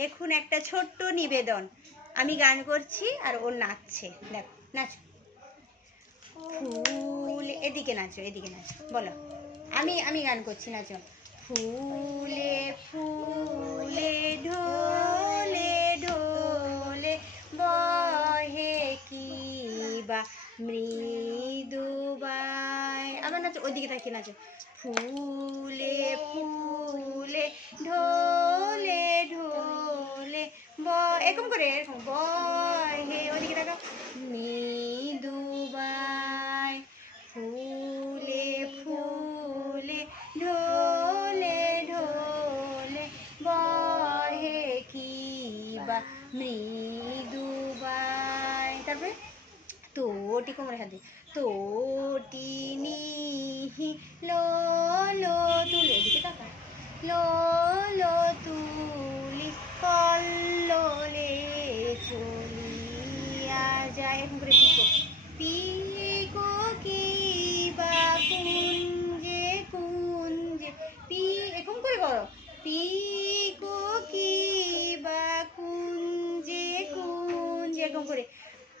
দেখুন একটা ছোট্ট নিবেদন, আমি গান করছি আর ও নাচছে। দেখো নাচো, ফুল, এদিকে নাচো, এদিকে নাচো, বলো। আমি আমি গান করছি, নাচো। ফুলে ফুলে ঢোলে ঢোলে বহে কি বা মৃদুবাই। আবার নাচো, ওইদিকে তাকিয়ে নাচো। ফুলে ফুলে ঢোলে ঢোলে এরকম করে, এরকম বহে, ওইদিকে তাকাও, মৃদুবাই। ফুলে ফুলে ঢোলে ঢোলে বহে কি বা মৃদুবাই। তারপরে তোটি কোমরের হাতে, তোটি নিহি লো লো তুলি, এদিকে তাকা, লো লো তুলি কল্লোলে চলিয়া যায়। এরকম করে পিকো, পিকো কি বা কুঞ্জে কুঞ্জে, পি এরকম করে করো, পিকো কি বা কুঞ্জে কুঞ্জে, এরকম করে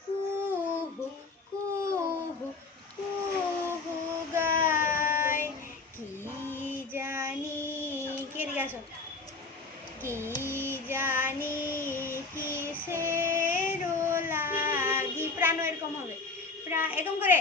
কুহু কুহু কুহু গায়। কি জানি, কে দিকে আসো, কি জানি কিসের লাগি, প্রাণ এরকম হবে, এরকম করে